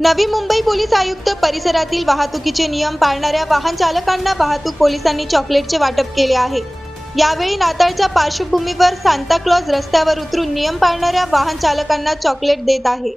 Navi Mumbai police आयुक्त परिसरातील वाहतुकीचे नियम पाळणाऱ्या वाहन चालकांना वाहतूक पोलिसांनी चॉकलेटचे वाटप केले आहे। यावेळी नाताळच्या पार्श्वभूमीवर सांता क्लॉज रस्त्यावर उतरून नियम पाळणाऱ्या वाहन चालकांना चॉकलेट देत आहे।